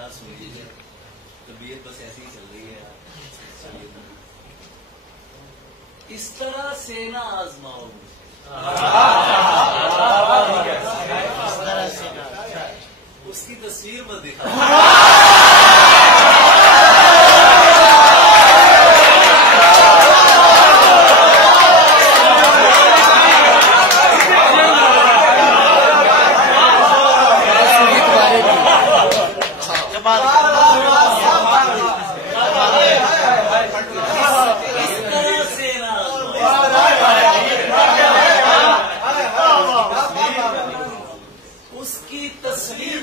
यार सुन लीजिए, तबीयत बस ऐसी ही चल रही है यार। इस तरह से ना आजमाओ मुझे, उसकी तस्वीर मत दिखा। उसकी तस्वीर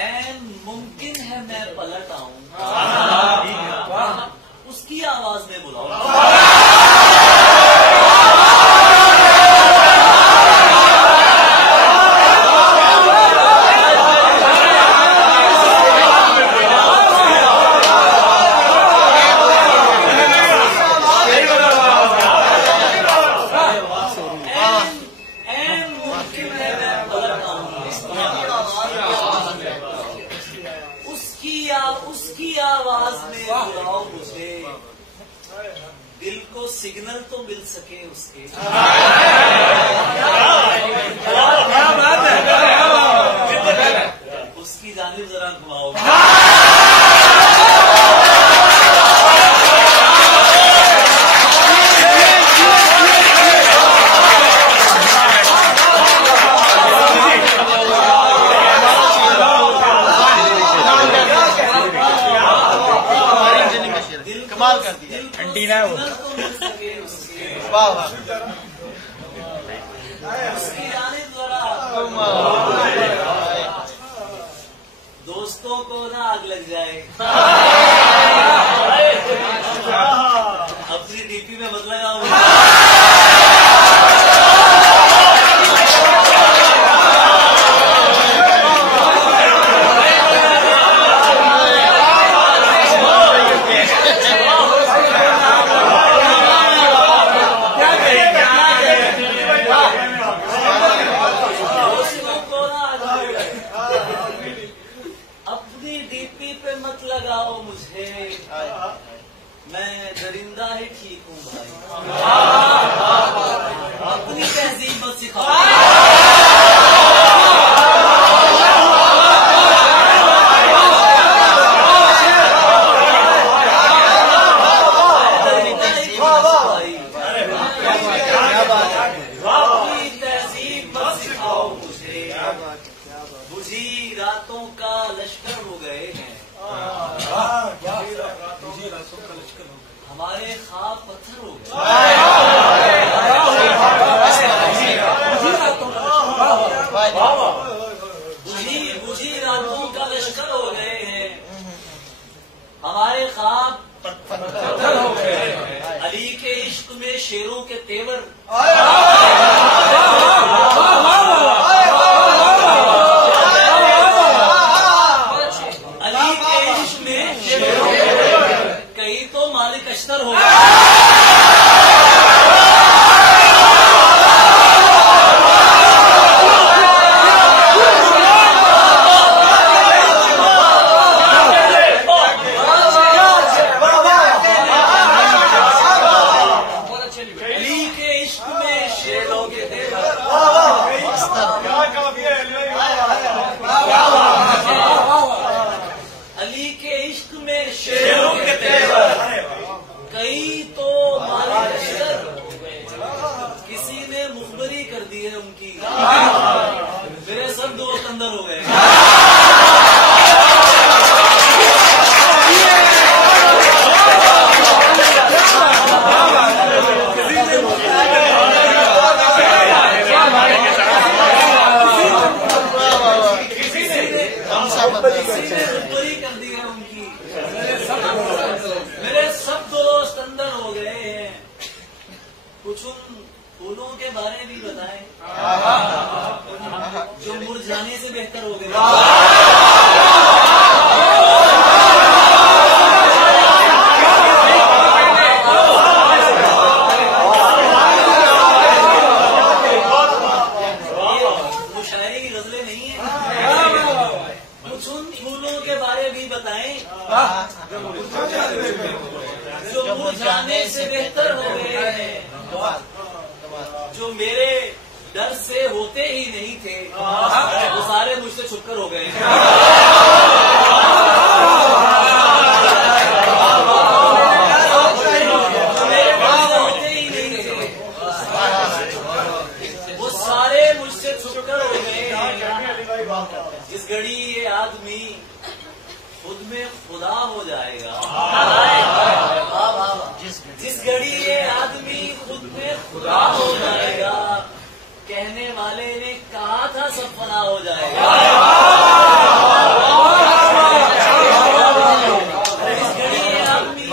एन मुमकिन है मैं पलट आऊं, उसकी आवाज में बुलाऊं। उसकी आवाज में बुलाओ मुझे, दिल को सिग्नल तो मिल सके उसके। उसकी जानिब जरा घुमाओ। एंटीना है वो। वाह वाह। उसकी जानिब जरा दोस्तों को ना आग लग जाए, अपनी डीपी में मत लगाओ। डीपी पे मत लगाओ मुझे, मैं दरिंदा ही ठीक हूँ भाई। अपनी तहजीब मत सिखाओ। अपनी तहजीब मत सिखाओ मुझे, बुझी रातों का लश्कर हो गए हैं, हमारे ख्वाब पत्थर हो गए। बुझी रातों का लश्कर हो गए हैं, हमारे ख्वाब पत्थर हो गए। अली के इश्क में शेरों के तेवर, कहीं तो मालिक अश्तर हो गया। अली के इश्क में शेरों के तेवर, अली के इश्क में शेरों के तेवर, कई तो मालिक अश्तर हो गए। किसी ने मुखबरी कर दी है उनकी, मेरे सब दोस्त अंदर हो गए। मुखबरी कर दी है उनकी, मेरे सब दोस्त अंदर हो गए हैं। कुछ उन फूलों के बारे में बताएं जो मुरझाने से बेहतर हो गए। मुशायरे की गजलें नहीं है। कुछ उन फूलों के बारे भी बताएं जो मुरझाने से बेहतर हो गए हैं, जो मेरे डर से होते ही नहीं थे, वो सारे मुझसे छुपकर हो गए हैं। मेरे डर से होते ही नहीं थे, वो सारे मुझसे छुपकर हो गए हैं। जिस घड़ी ये आदमी खुद में खुदा हो जाएगा, जिस घड़ी ये आदमी खुद में खुदा हो जाएगा, कहने वाले ने कहा था सब फना हो जाएगा। जिस घड़ी ये आदमी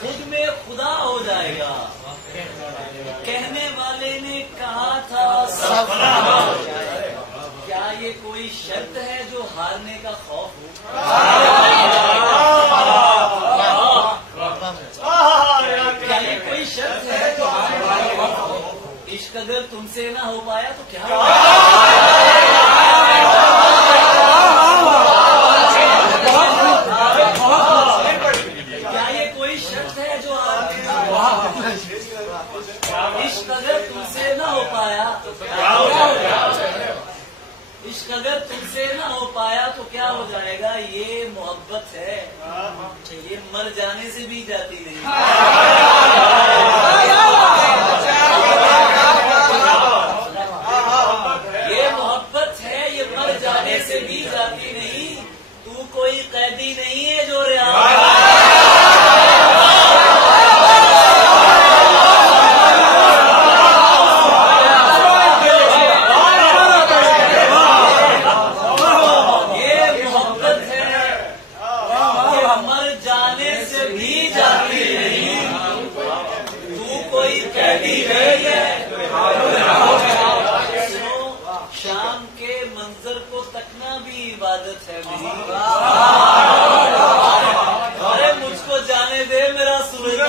खुद में खुदा हो जाएगा, कहने वाले ने कहा था सब फना हो जाएगा। क्या ये कोई शर्त है जो हारने का खौफ हो? क्या ये कोई शर्त है जो हारने का खौफ हो? इश्क अगर तुमसे ना हो पाया तो क्या होगा? क्या ये कोई शर्त है जो इश्क अगर तुमसे ना हो पाया तो क्या होगा? इश्क अगर तुमसे ना हो पाया तो क्या हो जाएगा? ये मोहब्बत है, ये मर जाने से भी जाती नहीं। ये मोहब्बत है, ये मर जाने से भी जाती नहीं। तू कोई कैदी नहीं है जो शाम के मंजर को तकना भी इबादत है मेरी। अरे मुझको जाने दे, मेरा सूरज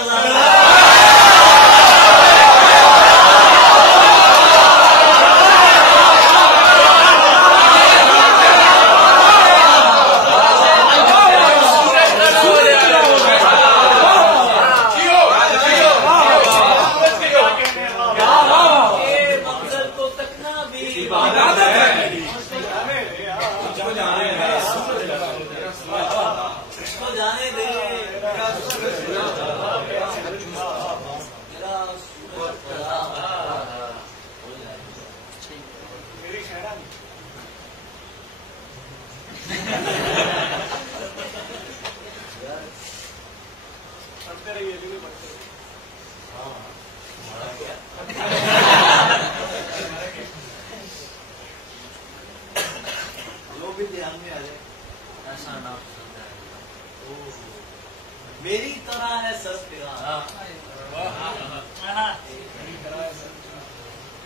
मेरी तरह है सरफिरा,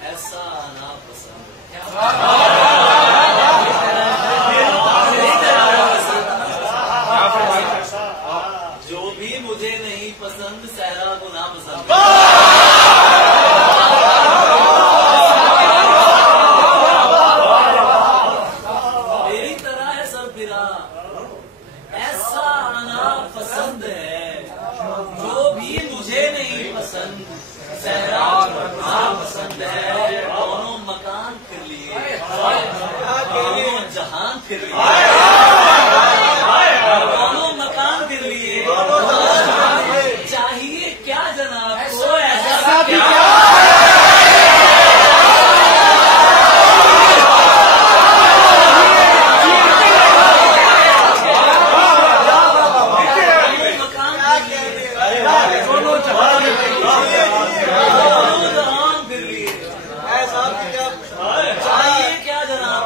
ऐसा ना पसंद। जो भी मुझे नहीं पसंद, सहरा को ना पसंद। मेरी तरह है सरफिरा, ऐसा आना पसंद है। जो भी मुझे नहीं पसंद, सहरा ना पसंद है। दोनों मकान फिर लिए, दोनों जहान फिर लिए, दोनों मकान फिर लिए। चाहिए क्या जनाब को? ऐसा क्या? चाहिए क्या जनाब?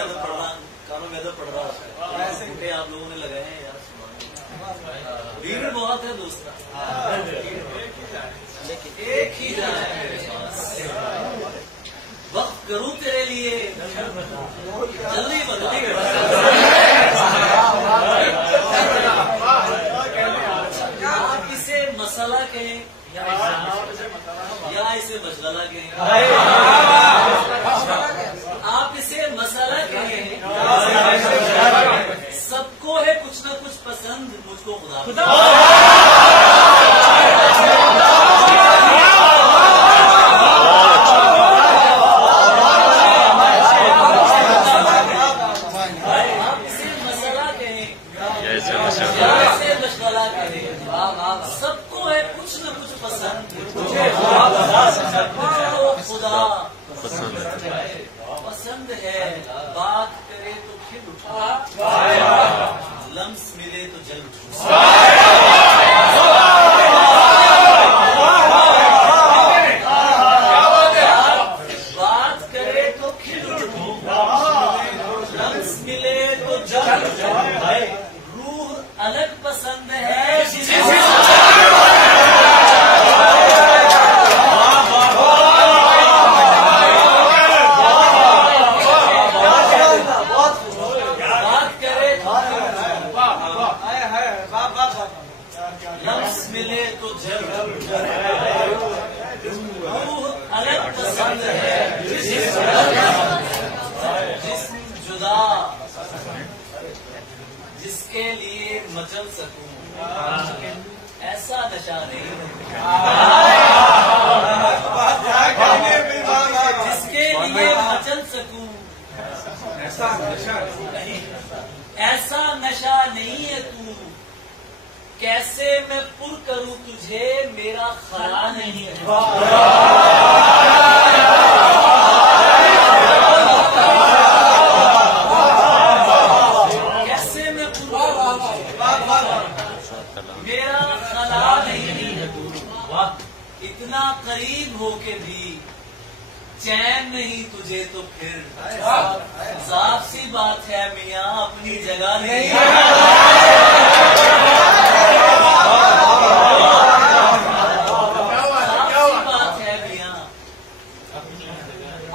अदब पढ़ रहा, कानों में अदब पढ़ रहा है, घंटे आप लोगों ने लगाए हैं यार। भीड़ बहुत है दोस्त, एक ही जान है मेरे पास, वक्त करूं तेरे लिए, जल्दी बदली आप इसे मसला कहें या इसे मशगला कहें, आप इसे मसला कहें, सबको है कुछ ना कुछ पसंद, मुझको खुदा सबको है कुछ न कुछ पसंद, खुदा पसंद है, बात करे तो खिल उठा, लम्स मिले तो जल उठा, बात करे तो खिल उठो, लम्स मिले तो जल उठो, रूह अलग पसंद है मिले तो जल, रूह अलग पसंद है, जिस्म जुदा, जिसके लिए मचल सकूं, ऐसा नशा नहीं, जिसके लिए मचल सकूं, ऐसा नशा नहीं है तू, कैसे मैं पुर करूं तुझे, मेरा खला नहीं है, कैसे मैं पुर करूं तुझे, मेरा खला नहीं है तू, इतना करीब होके भी चैन नहीं तुझे तो फिर, साफ सी बात है मियाँ अपनी जगह नहीं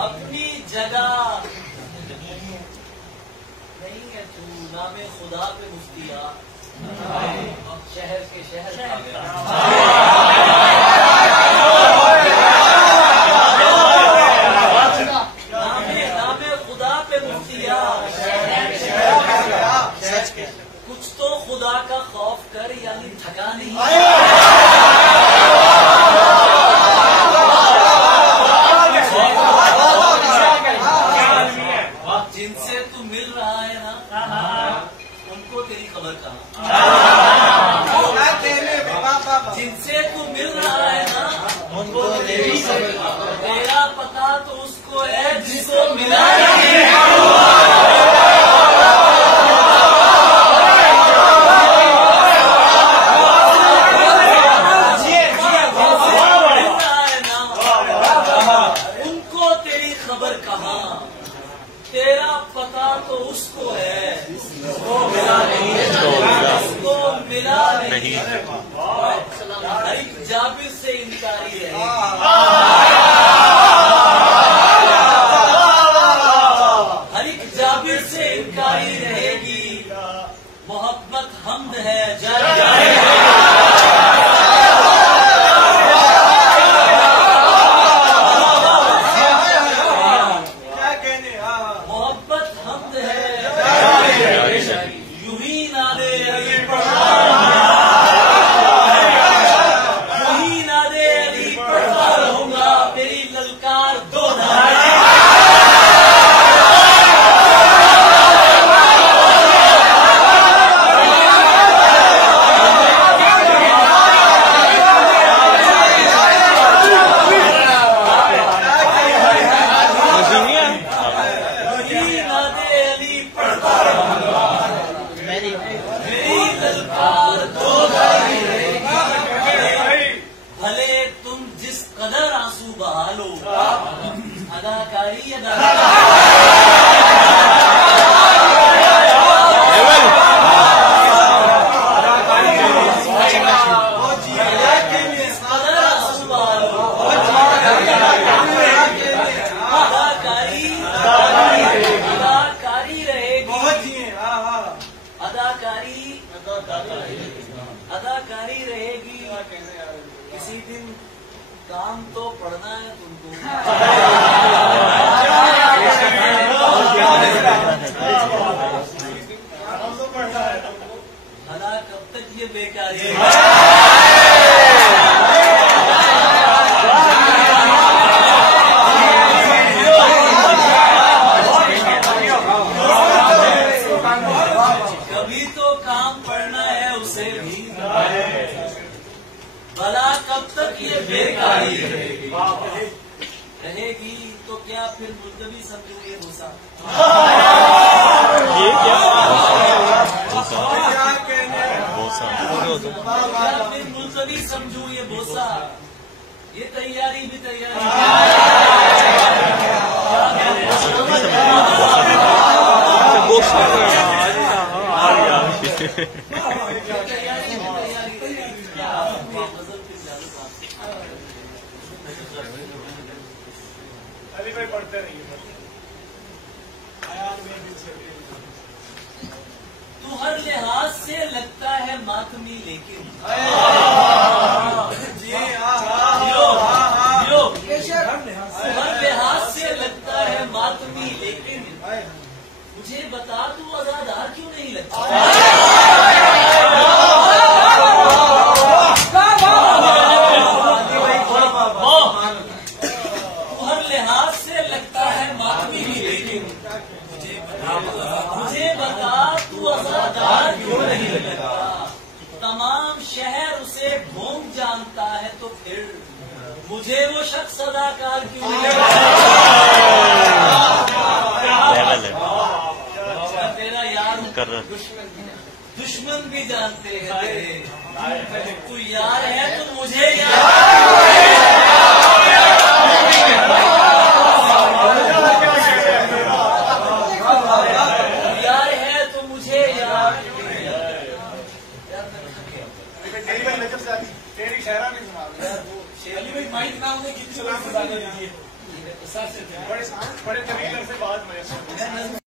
अपनी जगह नहीं है तू, नामे खुदा पे मुफ्तिया, शहर के शहर नामे खुदा पे मुफ्तिया, कुछ तो खुदा का खौफ कर, यानी थका नहीं, जिनसे तू मिल रहा है ना, उनको तेरी खबर कहाँ, जिनसे तू मिल रहा है ना, उनको तेरी खबर, तेरा पता तो उसको है जिसको मिला नहीं उनको तेरी खबर कहाँ, तेरा पता तो उसको है, उसको मिला नहीं, उसको मिला नहीं, हर एक जाबिर से इनकारी रहेगी, हर एक जाबिर से इनकारी रहेगी, मोहब्बत हमद है अदाकारी काम तो पढ़ना है तुमको। भला कब तक ये बेकारी है? कभी तो काम पढ़ना है उसे भी। भला कब तक ये बेकारी रहेगी? तो क्या फिर मुलतवी समझो ये भूसा? ये क्या क्या फिर मुलतवी समझू ये भूसा? ये तैयारी भी तैयारी अली भाई पढ़ते रहिए। तू हर लिहाज से लगता है मातमी, लेकिन हर लिहाज से लगता है मातमी, लेकिन मुझे बता तू आजादार क्यों नहीं लगता? मुझे बता तू आजादार क्यों नहीं लगता? तमाम शहर उसे ढोंग जानता है, तो फिर मुझे वो शख्स अदाकार क्यों नहीं लगता? तेरा यार दुश्मन भी जानते हैं तेरे। तू यार है तो मुझे यार तेरी शहरा नहीं सुना। माइक नाम ने कितनी बड़े तरीके से बात में